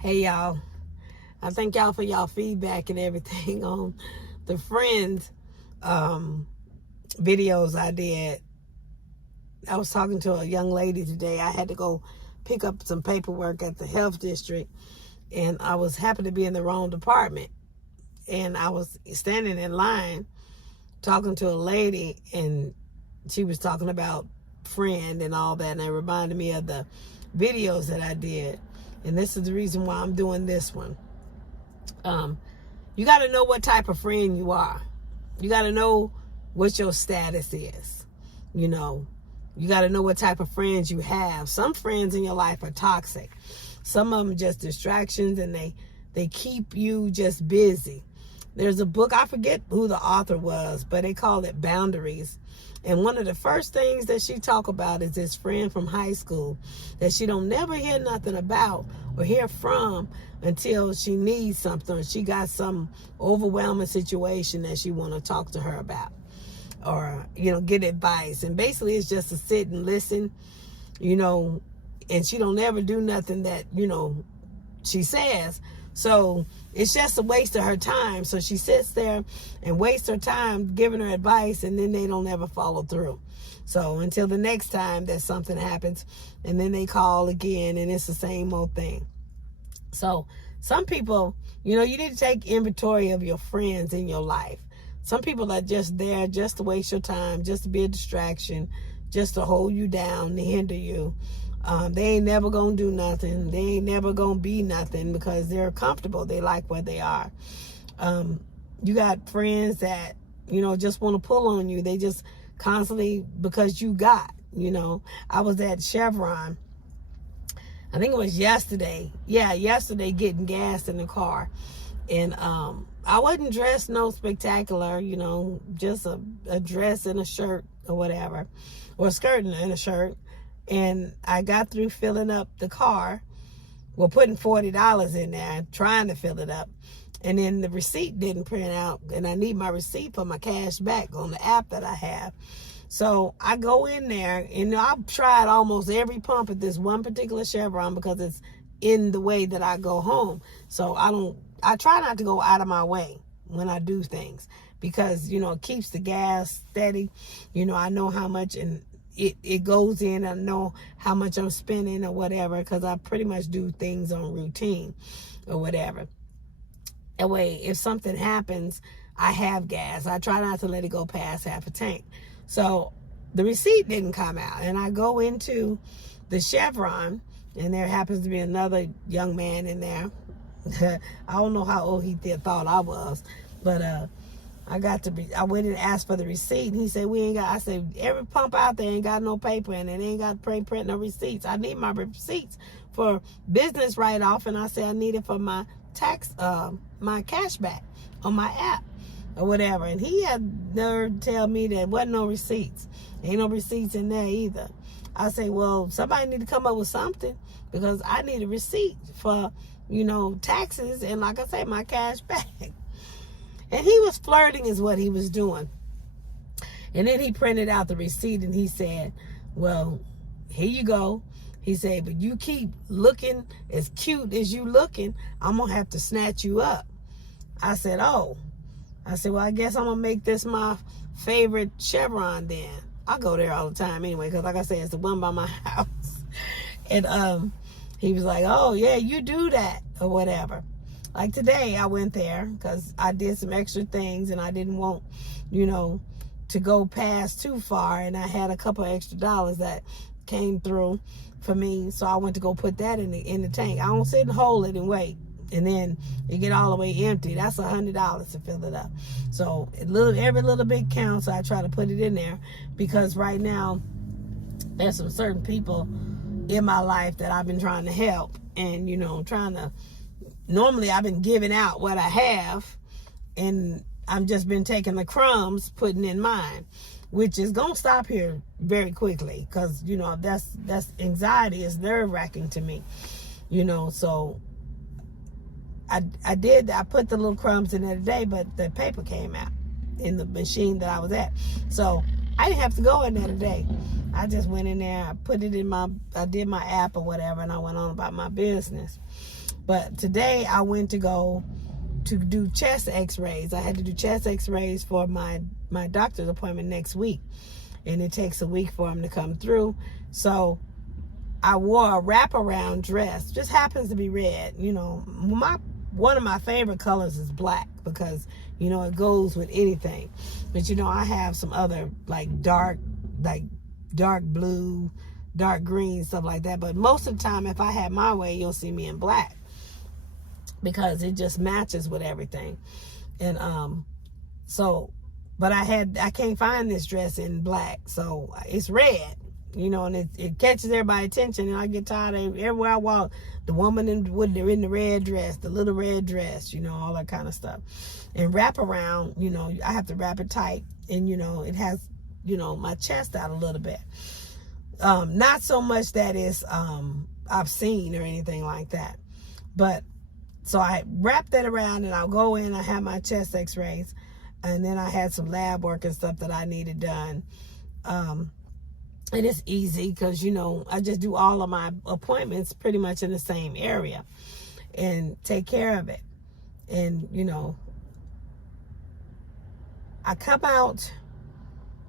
Hey y'all, I thank y'all for y'all feedback and everything on the Friends videos I did. I was talking to a young lady today. I had to go pick up some paperwork at the health district, and I was happened to be in the wrong department. And I was standing in line talking to a lady, and she was talking about Friend and all that, and it reminded me of the videos that I did. And this is the reason why I'm doing this one. You got to know what type of friend you are. You got to know what your status is. You got to know what type of friends you have. Some friends in your life are toxic. Some of them just distractions, and they keep you just busy. There's a book, I forget who the author was, but they call it Boundaries. And one of the first things that she talk about is this friend from high school that she don't never hear nothing about or hear from until she needs something, or she got some overwhelming situation that she want to talk to her about, or get advice. And basically it's just to sit and listen, and she don't ever do nothing that she says. So it's just a waste of her time. So she sits there and wastes her time giving her advice, and then they don't ever follow through. So until the next time that something happens, and then they call again, and it's the same old thing. So some people, you need to take inventory of your friends in your life. Some people are just there just to waste your time, just to be a distraction, just to hold you down, to hinder you. They ain't never gonna do nothing. They ain't never gonna be nothing because they're comfortable. They like where they are. You got friends that, just want to pull on you. They just constantly, because you got, I was at Chevron, I think it was yesterday. Yeah, yesterday, getting gas in the car. And I wasn't dressed no spectacular, just a dress and a shirt or whatever, or a skirt and a shirt. And I got through filling up the car, putting $40 in there, trying to fill it up. And then the receipt didn't print out, and I need my receipt for my cash back on the app that I have. So I go in there, and I've tried almost every pump at this one particular Chevron because it's in the way that I go home. So I try not to go out of my way when I do things because, it keeps the gas steady. I know how much, and it goes in. I know how much I'm spending or whatever because I pretty much do things on routine or whatever. That way, if something happens, I have gas. I try not to let it go past half a tank. So the receipt didn't come out, and I go into the Chevron, and there happens to be another young man in there. I don't know how old he thought I was, but I went and asked for the receipt, and he said, I said, every pump out there ain't got no paper, and it ain't got print no receipts. I need my receipts for business write-off, and I said I need it for my tax, my cash back on my app or whatever. And he had nerve to tell me there wasn't no receipts. Ain't no receipts in there either. I say, well, somebody need to come up with something because I need a receipt for, taxes, and like I say, my cash back. And he was flirting is what he was doing. And then he printed out the receipt, and he said, well, here you go. He said, but you keep looking as cute as you looking, I'm going to have to snatch you up. I said, oh. I said, well, I guess I'm going to make this my favorite Chevron then. I go there all the time anyway, because like I said, it's the one by my house. And he was like, oh, yeah, you do that or whatever. Like today, I went there because I did some extra things, and I didn't want, to go past too far. And I had a couple of extra dollars that came through for me. So I went to go put that in the tank. I don't sit and hold it and wait. And then it get all the way empty. That's $100 to fill it up. So every little bit counts. So I try to put it in there because right now there's some certain people in my life that I've been trying to help. And, normally I've been giving out what I have, and I've just been taking the crumbs, putting in mine, which is going to stop here very quickly because, that's anxiety is nerve-wracking to me, so I put the little crumbs in there today, but the paper came out in the machine that I was at. So I didn't have to go in there today. I just went in there, I did my app or whatever, and I went on about my business. But today I went to go to do chest x-rays. I had to do chest x-rays for my doctor's appointment next week. And it takes a week for them to come through. So I wore a wraparound dress. Just happens to be red. You know, one of my favorite colors is black because, you know, it goes with anything. But, you know, I have some other dark blue, dark green, stuff like that. But most of the time, if I have my way, you'll see me in black because it just matches with everything. And but I can't find this dress in black, so it's red, you know, and it catches everybody's attention, and I get tired of everywhere I walk, the woman they're in the red dress, the little red dress, you know, all that kind of stuff. And wrap around, you know, I have to wrap it tight, and, you know, it has, you know, my chest out a little bit. Not so much that it's obscene or anything like that, but so I wrap that around, and I'll go in, I have my chest x-rays. And then I had some lab work and stuff that I needed done. And it's easy because, you know, I just do all of my appointments pretty much in the same area and take care of it. And, you know, I come out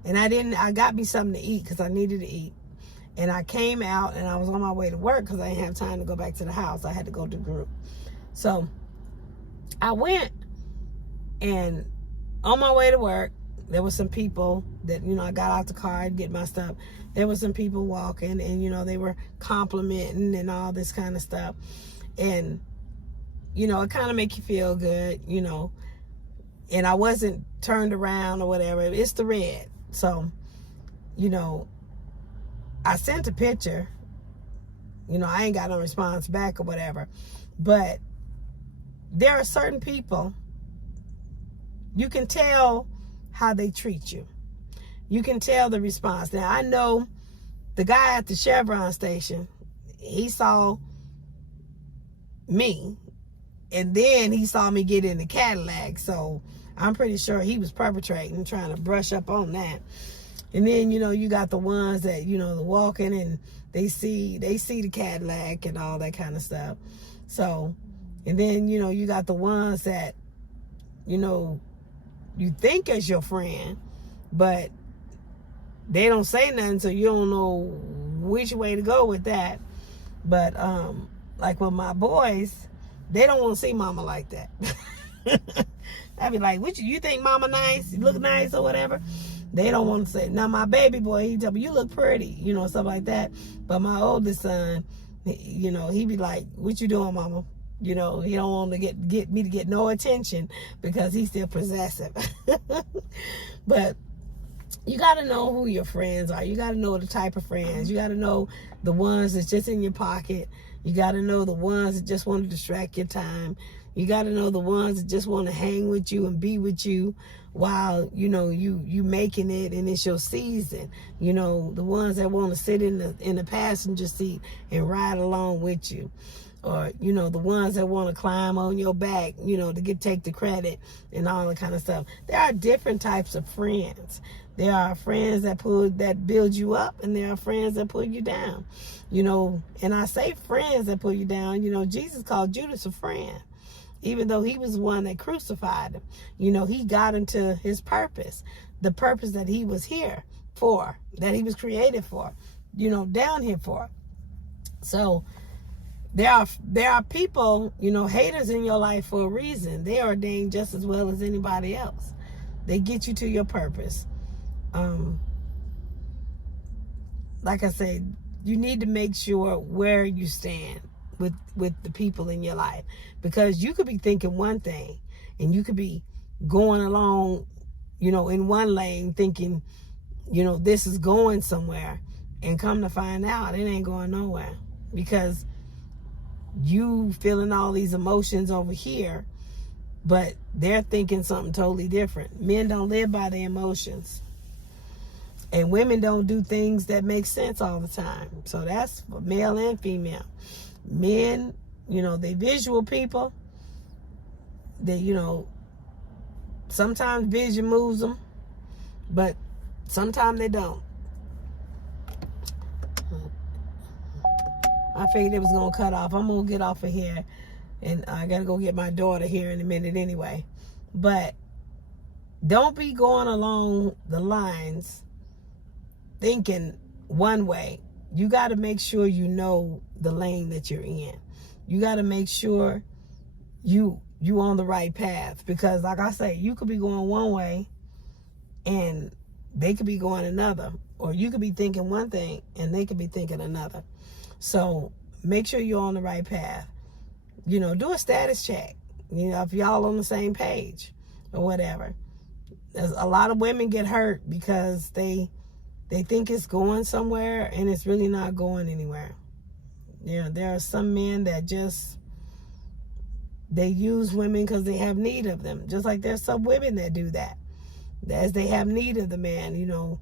and I got me something to eat because I needed to eat. And I came out and I was on my way to work because I didn't have time to go back to the house. I had to go to group. So I went, and on my way to work, there were some people that, you know, I got out the car and get my stuff. There were some people walking, and, you know, they were complimenting and all this kind of stuff. And, you know, it kind of make you feel good, you know. And I wasn't turned around or whatever. It's the red. So, you know, I sent a picture. You know, I ain't got no response back or whatever. But there are certain people, you can tell how they treat you. You can tell the response. Now, I know the guy at the Chevron station, he saw me, and then he saw me get in the Cadillac. So I'm pretty sure he was perpetrating, trying to brush up on that. And then, you know, you got the ones that, you know, the walking and they see the Cadillac and all that kind of stuff. So, and then, you know, you got the ones that, you know, you think is your friend, but they don't say nothing, so you don't know which way to go with that. But like with my boys, they don't want to see mama like that. I'd be like, you think mama nice? You look nice or whatever? They don't want to say. Now my baby boy, he tell me, you look pretty, you know, stuff like that. But my oldest son, you know, he be like, what you doing, mama? You know, he don't want to get me to get no attention because he's still possessive. But you got to know who your friends are. You got to know the type of friends. You got to know the ones that's just in your pocket. You got to know the ones that just want to distract your time. You got to know the ones that just want to hang with you and be with you while, you know, you making it and it's your season. You know, the ones that want to sit in the passenger seat and ride along with you. Or, you know, the ones that want to climb on your back, you know, to take the credit and all that kind of stuff. There are different types of friends. There are friends that build you up, and there are friends that pull you down. You know, and I say friends that pull you down. You know, Jesus called Judas a friend, even though he was the one that crucified him. You know, he got into his purpose, the purpose that he was here for, that he was created for, you know, down here for. So there are people, you know, haters in your life for a reason. They are ordained just as well as anybody else. They get you to your purpose. Like I said, you need to make sure where you stand with the people in your life, because you could be thinking one thing and you could be going along, you know, in one lane thinking, you know, this is going somewhere, and come to find out it ain't going nowhere, because you feeling all these emotions over here, but they're thinking something totally different. Men don't live by their emotions, and women don't do things that make sense all the time. So that's for male and female. Men, you know, they visual people. They, you know, sometimes vision moves them, but Sometimes they don't. I figured it was going to cut off. I'm going to get off of here. And I got to go get my daughter here in a minute anyway. But don't be going along the lines thinking one way. You got to make sure you know the lane that you're in. You got to make sure you on the right path. Because like I say, you could be going one way and they could be going another. Or you could be thinking one thing and they could be thinking another. So make sure you're on the right path. You know, do a status check. You know, if y'all on the same page or whatever. There's a lot of women get hurt because they think it's going somewhere and it's really not going anywhere. You know, there are some men that just, they use women because they have need of them. Just like there's some women that do that. As they have need of the man, you know,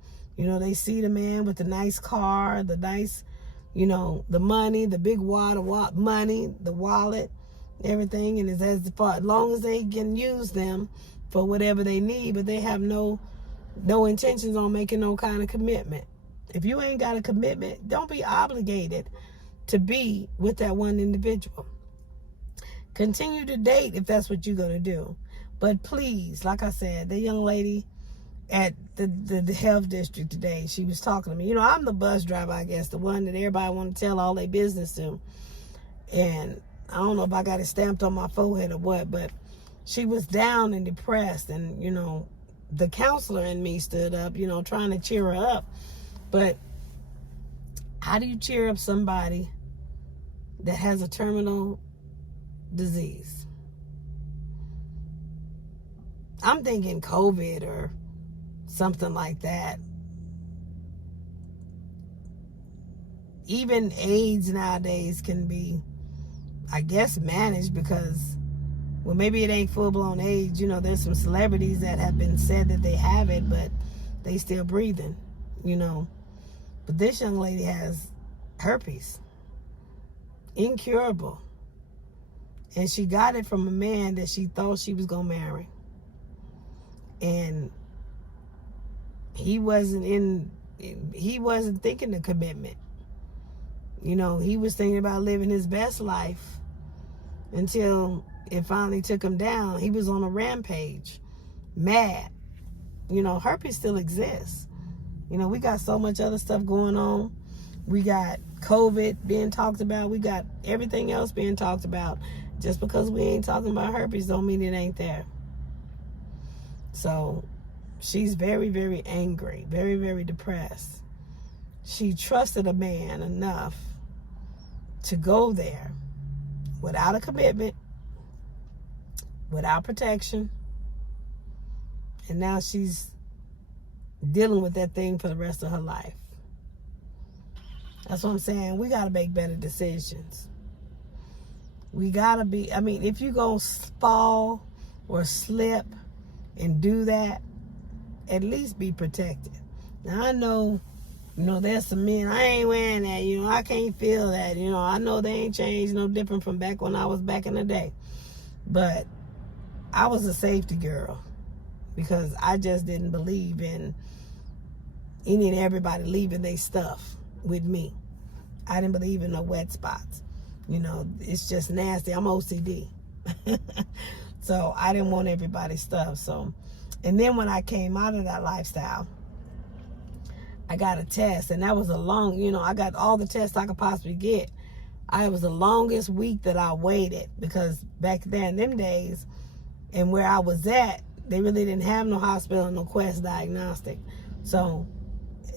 they see the man with the nice car, the nice, you know, the money, the big wad of money, the wallet, everything. And it's as long as they can use them for whatever they need, but they have no intentions on making no kind of commitment. If you ain't got a commitment, don't be obligated to be with that one individual. Continue to date if that's what you're going to do. But please, like I said, the young lady at the health district today, she was talking to me. You know, I'm the bus driver, I guess, the one that everybody want to tell all their business to. And I don't know if I got it stamped on my forehead or what, but she was down and depressed. And, you know, the counselor in me stood up, you know, trying to cheer her up. But how do you cheer up somebody that has a terminal disease? I'm thinking COVID or something like that. Even AIDS nowadays can be, I guess, managed because, well, maybe it ain't full-blown AIDS. You know, there's some celebrities that have been said that they have it, but they still breathing, you know. But this young lady has herpes. Incurable. And she got it from a man that she thought she was going to marry. And he wasn't thinking of commitment. You know, he was thinking about living his best life until it finally took him down. He was on a rampage, mad. You know, herpes still exists. You know, we got so much other stuff going on. We got COVID being talked about. We got everything else being talked about. Just because we ain't talking about herpes don't mean it ain't there. So she's very, very angry, very, very depressed. She trusted a man enough to go there without a commitment, without protection, and now she's dealing with that thing for the rest of her life. That's what I'm saying. We got to make better decisions. We got to be, I mean, if you're going to fall or slip and do that, at least be protected. Now, I know, you know, there's some men, I ain't wearing that, you know, I can't feel that, you know, I know they ain't changed no different from back when I was back in the day. But I was a safety girl because I just didn't believe in any and everybody leaving their stuff with me. I didn't believe in no wet spots. You know, it's just nasty. I'm OCD. So I didn't want everybody's stuff. So, and then when I came out of that lifestyle, I got a test, and that was a long, you know, I got all the tests I could possibly get. It was the longest week that I waited because back then, them days, and where I was at, they really didn't have no hospital, no Quest diagnostic. So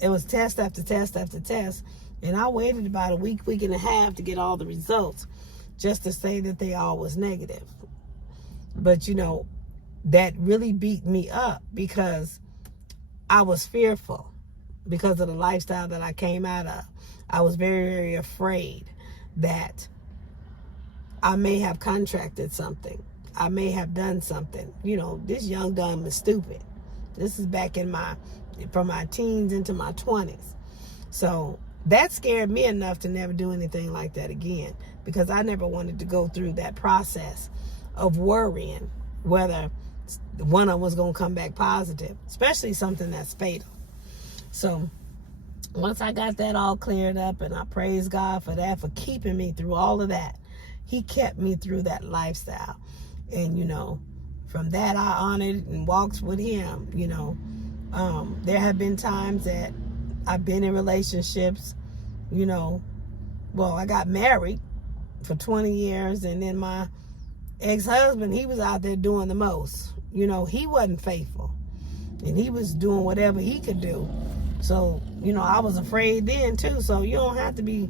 it was test after test after test. And I waited about a week and a half to get all the results just to say that they all was negative. But, you know, that really beat me up because I was fearful because of the lifestyle that I came out of. I was very, very afraid that I may have contracted something. I may have done something. You know, this young, dumb, and stupid. This is back in from my teens into my 20s. So that scared me enough to never do anything like that again because I never wanted to go through that process of worrying whether one of them was going to come back positive, especially something that's fatal. So once I got that all cleared up, and I praise God for that, for keeping me through all of that. He kept me through that lifestyle. And, from that, I honored and walked with him. There have been times that I've been in relationships, I got married for 20 years, and then my ex-husband, he was out there doing the most. He wasn't faithful, and he was doing whatever he could do. So, I was afraid then too. So you don't have to be,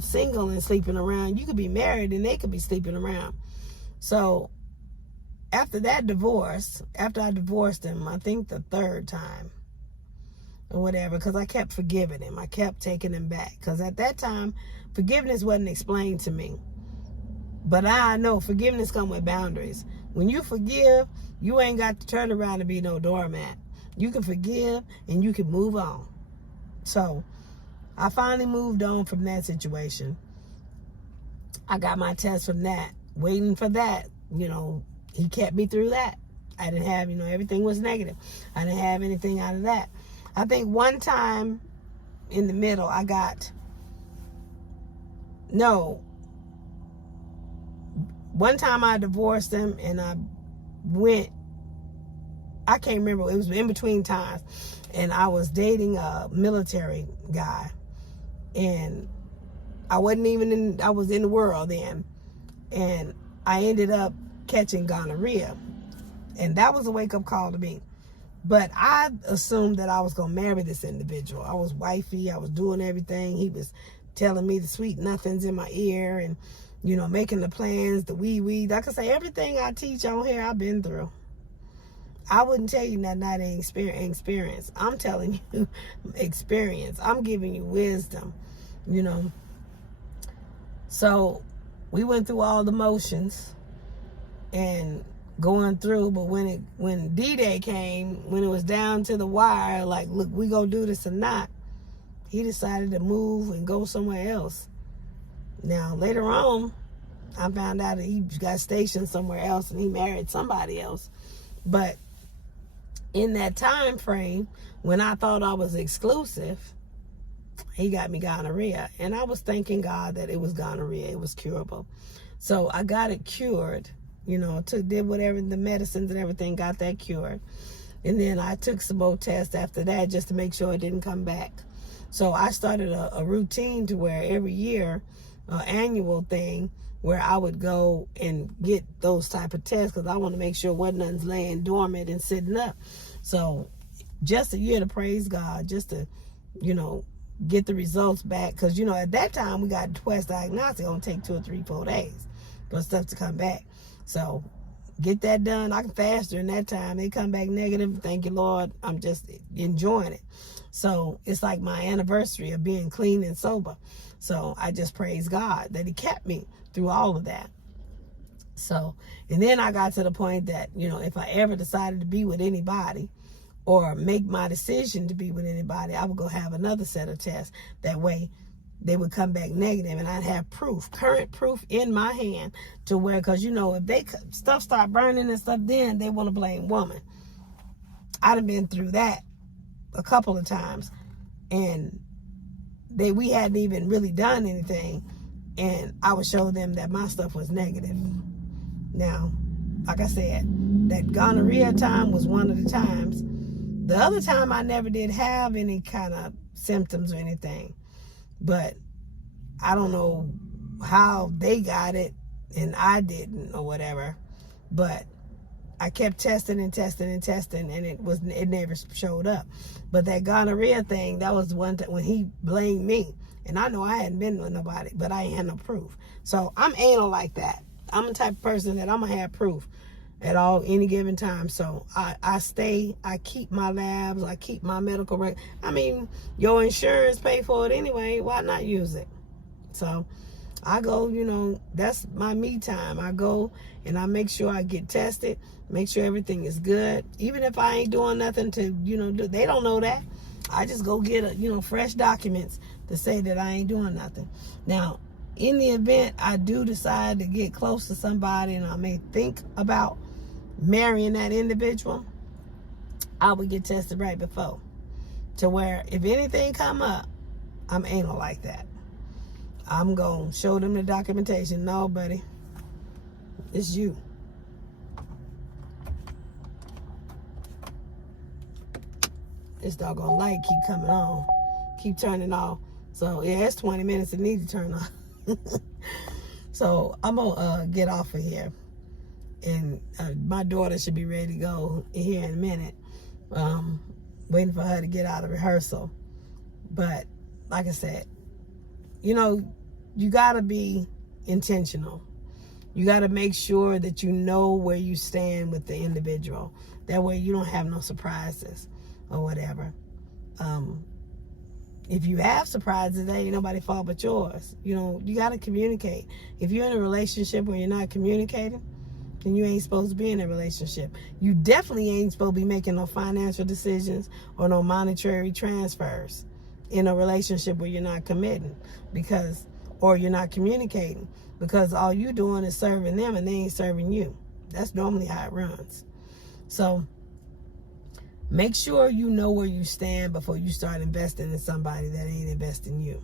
single and sleeping around. You could be married and they could be sleeping around. So after that divorce, after I divorced him, I think the third time or whatever, because I kept forgiving him. I kept taking him back. Because at that time, forgiveness wasn't explained to me. But I know forgiveness comes with boundaries. When you forgive, you ain't got to turn around and be no doormat. You can forgive and you can move on. So I finally moved on from that situation. I got my test from that. Waiting for that, he kept me through that. I didn't have, everything was negative. I didn't have anything out of that. I think one time in the middle, one time I divorced him, and I can't remember, it was in between times, and I was dating a military guy, and I was in the world then, and I ended up catching gonorrhea, and that was a wake-up call to me. But I assumed that I was going to marry this individual. I was wifey, I was doing everything. He was telling me the sweet nothings in my ear, and making the plans, the wee. Like I say, everything I teach on here, I've been through. I wouldn't tell you nothing I ain't experience. I'm telling you experience. I'm giving you wisdom, So we went through all the motions and going through, but when D-Day came, when it was down to the wire, like, look, we gonna do this or not, he decided to move and go somewhere else. Now, later on, I found out that he got stationed somewhere else and he married somebody else. But in that time frame, when I thought I was exclusive, he got me gonorrhea. And I was thanking God that it was gonorrhea. It was curable. So I got it cured. Did whatever, the medicines and everything, got that cured. And then I took some more tests after that just to make sure it didn't come back. So I started a routine to where every year, annual thing, where I would go and get those type of tests, because I want to make sure nothing's laying dormant and sitting up. So just a year to praise God, just to, get the results back. Because, at that time we got twice diagnostic. It only take 2 or 3, 4 days for stuff to come back. So get that done. I can fast during that time. They come back negative. Thank you, Lord. I'm just enjoying it. So it's like my anniversary of being clean and sober. So I just praise God that he kept me through all of that. So, and then I got to the point that, if I ever decided to be with anybody or make my decision to be with anybody, I would go have another set of tests. That way they would come back negative, and I'd have proof, current proof in my hand, to where, because, if stuff start burning and stuff, then they want to blame woman. I'd have been through that a couple of times, and we hadn't even really done anything, and I would show them that my stuff was negative. Now, like I said, that gonorrhea time was one of the times. The other time I never did have any kind of symptoms or anything, but I don't know how they got it and I didn't or whatever, but I kept testing and it never showed up. But that gonorrhea thing, that was one time when he blamed me, and I know I hadn't been with nobody, but I ain't had no proof. So I'm anal like that. I'm the type of person that I'm gonna have proof at any given time. So I keep my labs, I keep my medical record. I mean, your insurance pay for it anyway, why not use it? So I go, that's my me time. I go and I make sure I get tested, make sure everything is good. Even if I ain't doing nothing to, they don't know that. I just go get fresh documents to say that I ain't doing nothing. Now, in the event I do decide to get close to somebody and I may think about marrying that individual, I would get tested right before to where if anything come up, I'm anal like that. I'm going to show them the documentation. No, buddy, it's you. This doggone light keep coming on, keep turning off. So yeah, it's 20 minutes. It needs to turn off. So I'm gonna get off of here, and my daughter should be ready to go here in a minute. Waiting for her to get out of rehearsal. But like I said, you know, you gotta be intentional. You gotta make sure that you know where you stand with the individual. That way you don't have no surprises or whatever. If you have surprises, that ain't nobody's fault but yours. You know, you got to communicate. If you're in a relationship where you're not communicating, then you ain't supposed to be in a relationship. You definitely ain't supposed to be making no financial decisions or no monetary transfers in a relationship where you're not committing, or you're not communicating, because all you doing is serving them and they ain't serving you. That's normally how it runs. So make sure you know where you stand before you start investing in somebody that ain't investing you.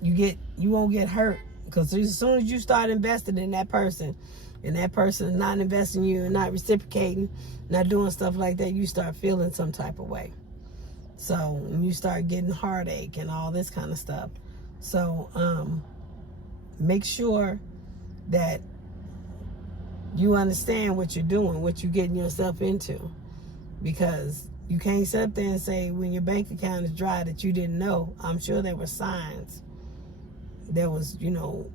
You won't get hurt, because as soon as you start investing in that person, and that person is not investing in you and not reciprocating, not doing stuff like that, you start feeling some type of way. So you start getting heartache and all this kind of stuff. So make sure that you understand what you're doing, what you're getting yourself into, because you can't sit up there and say when your bank account is dry that you didn't know. I'm sure there were signs. There was, you know,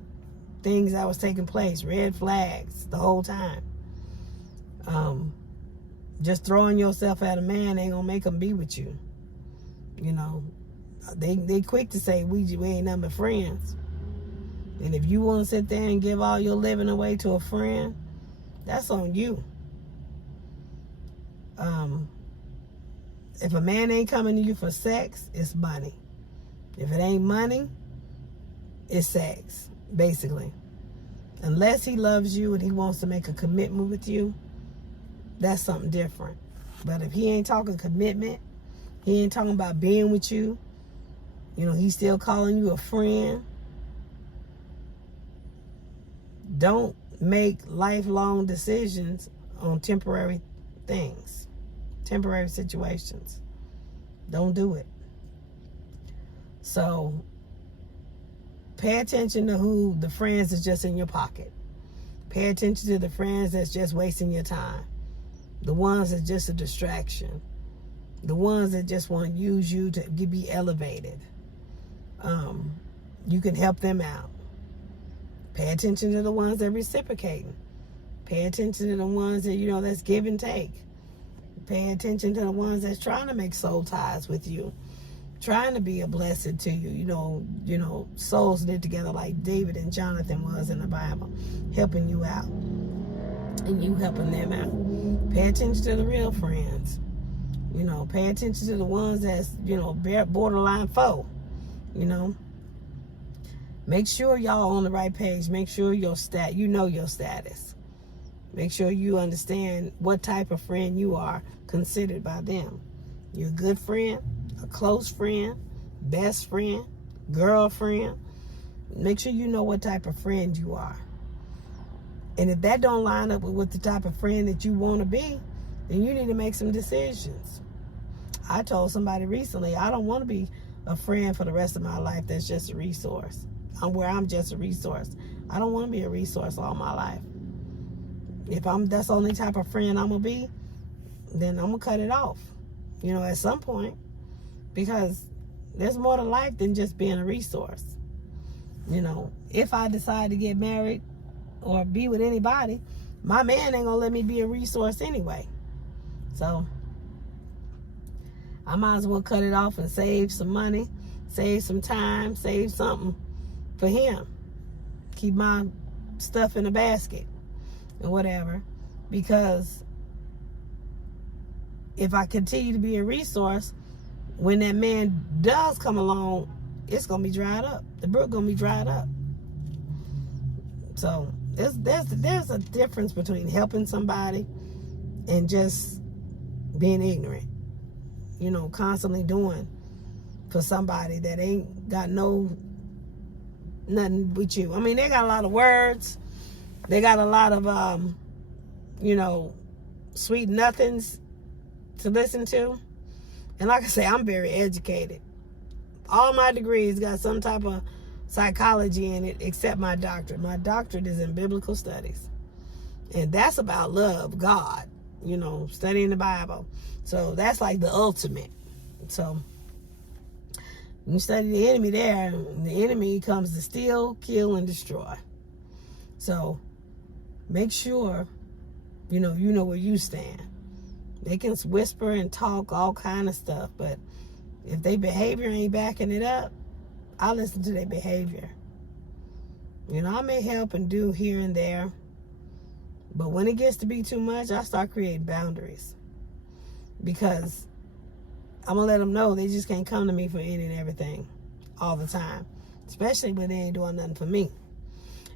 things that was taking place, red flags the whole time. Just throwing yourself at a man ain't gonna make him be with you. You know, they quick to say we ain't nothing but friends. And if you want to sit there and give all your living away to a friend, that's on you. If a man ain't coming to you for sex, it's money. If it ain't money, it's sex, basically. Unless he loves you and he wants to make a commitment with you, that's something different. But if he ain't talking commitment, he ain't talking about being with you, you know, he's still calling you a friend, don't make lifelong decisions on temporary things, temporary situations. Don't do it. So pay attention to who the friends that's just in your pocket. Pay attention to the friends that's just wasting your time. The ones that's just a distraction. The ones that just want to use you to be elevated. You can help them out. Pay attention to the ones that are reciprocating. Pay attention to the ones that, you know, that's give and take. Pay attention to the ones that's trying to make soul ties with you, trying to be a blessing to you. You know, souls knit together like David and Jonathan was in the Bible, helping you out, and you helping them out. Pay attention to the real friends. You know, pay attention to the ones that's, you know, borderline foe. You know, make sure y'all on the right page. Make sure you know your status. Make sure you understand what type of friend you are considered by them. You're a good friend, a close friend, best friend, girlfriend. Make sure you know what type of friend you are. And if that don't line up with the type of friend that you want to be, then you need to make some decisions. I told somebody recently, I don't want to be a friend for the rest of my life that's just a resource. I'm just a resource. I don't want to be a resource all my life. If that's the only type of friend I'm going to be, then I'm going to cut it off, you know, at some point. Because there's more to life than just being a resource. You know, if I decide to get married or be with anybody, my man ain't going to let me be a resource anyway. So I might as well cut it off and save some money, save some time, save something for him. Keep my stuff in a basket and whatever. Because if I continue to be a resource, when that man does come along, it's going to be dried up. The brook going to be dried up. So there's a difference between helping somebody and just being ignorant. constantly doing for somebody that ain't got nothing with you. I mean, they got a lot of words. They got a lot of, sweet nothings to listen to. And like I say, I'm very educated. All my degrees got some type of psychology in it, except my doctorate. My doctorate is in biblical studies. And that's about love, God, studying the Bible. So that's like the ultimate. So you study the enemy there, the enemy comes to steal, kill, and destroy. So make sure, you know where you stand. They can whisper and talk all kind of stuff, but if their behavior ain't backing it up, I listen to their behavior. I may help and do here and there, but when it gets to be too much, I start creating boundaries. Because I'm going to let them know they just can't come to me for any and everything all the time. Especially when they ain't doing nothing for me.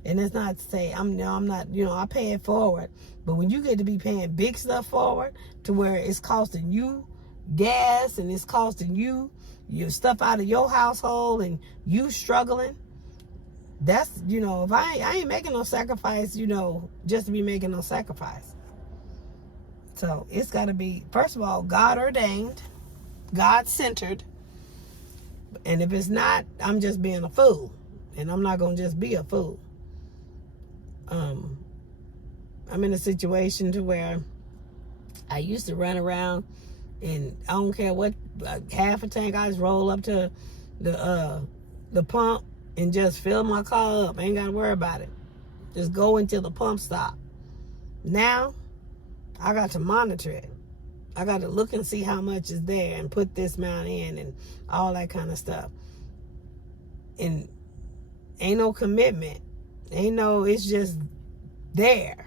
And it's not to say, I'm not, I pay it forward. But when you get to be paying big stuff forward to where it's costing you gas and it's costing you your stuff out of your household and you struggling, that's, if I ain't making no sacrifice, just to be making no sacrifice. So it's got to be, first of all, God ordained, God centered. And if it's not, I'm just being a fool. And I'm not going to just be a fool. I'm in a situation to where I used to run around and I don't care what, half a tank, I just roll up to the pump and just fill my car up. I ain't got to worry about it. Just go until the pump stop. Now, I got to monitor it. I got to look and see how much is there and put this amount in and all that kind of stuff. And ain't no commitment. It's just there,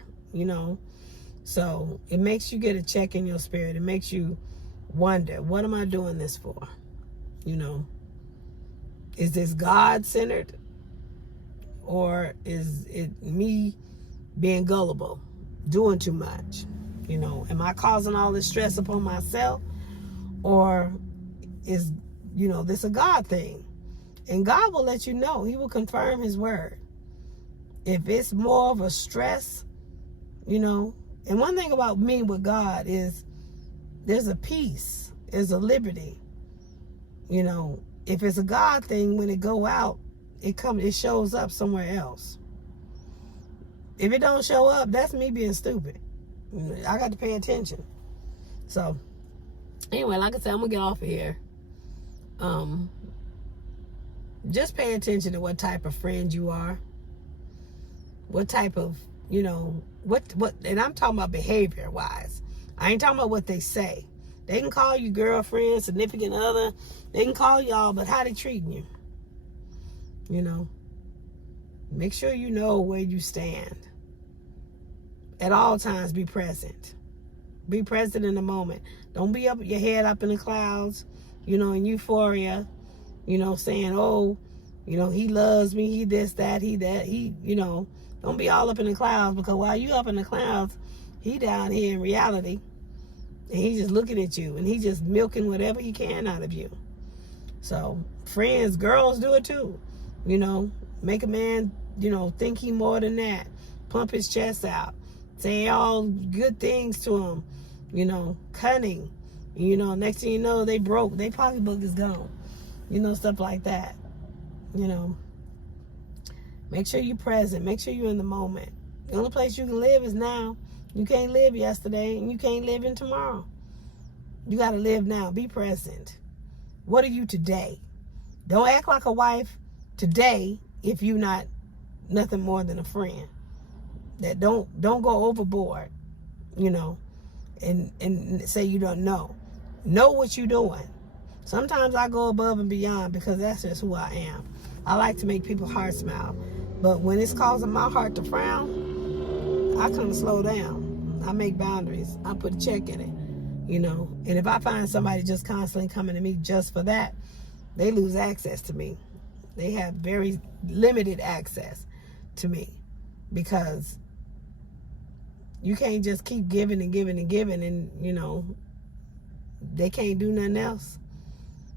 So it makes you get a check in your spirit. It makes you wonder, what am I doing this for? Is this God-centered? Or is it me being gullible, doing too much? Am I causing all this stress upon myself? Or is, this a God thing? And God will let you know. He will confirm his word. If it's more of a stress, and one thing about me with God is there's a peace, there's a liberty. If it's a God thing, when it go out, it shows up somewhere else. If it don't show up, that's me being stupid. I got to pay attention. So, anyway, like I said, I'm going to get off of here. Just pay attention to what type of friend you are. What type of, what, and I'm talking about behavior-wise. I ain't talking about what they say. They can call you girlfriend, significant other. They can call y'all, but how they treating you? Make sure you know where you stand. At all times, be present. Be present in the moment. Don't be up your head up in the clouds, in euphoria, saying, oh, he loves me, he this, that, he that, don't be all up in the clouds, because while you up in the clouds, he down here in reality, and he just looking at you, and he just milking whatever he can out of you. So, friends, girls do it too. Make a man, think he more than that. Pump his chest out. Say all good things to him. Cunning. Next thing you know, they broke. Their pocketbook is gone. Stuff like that. Make sure you're present. Make sure you're in the moment. The only place you can live is now. You can't live yesterday, and you can't live in tomorrow. You got to live now. Be present. What are you today? Don't act like a wife today if you're not nothing more than a friend. That don't go overboard, and say you don't know. Know what you're doing. Sometimes I go above and beyond because that's just who I am. I like to make people's hearts smile. But when it's causing my heart to frown, I kind of slow down. I make boundaries. I put a check in it, And if I find somebody just constantly coming to me just for that, they lose access to me. They have very limited access to me, because you can't just keep giving and giving and giving and, they can't do nothing else.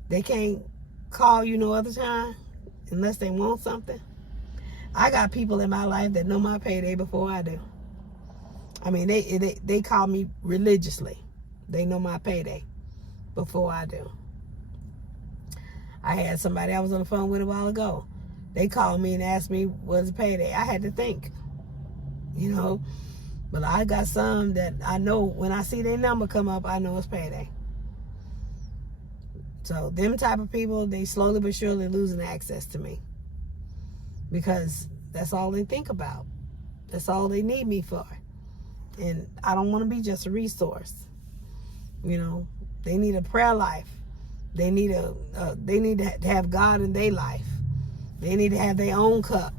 They can't call you no other time unless they want something. I got people in my life that know my payday before I do. I mean, they call me religiously. They know my payday before I do. I had somebody I was on the phone with a while ago. They called me and asked me, what's the payday? I had to think, you know. But I got some that I know when I see their number come up, I know it's payday. So them type of people, they slowly but surely losing access to me. Because that's all they think about. That's all they need me for. And I don't want to be just a resource. You know, they need a prayer life. They need to have God in their life. They need to have their own cup.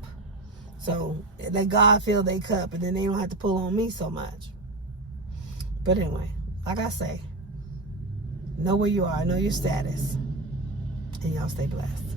So let God fill their cup, and then they don't have to pull on me so much. But anyway, like I say, know where you are, know your status, and y'all stay blessed.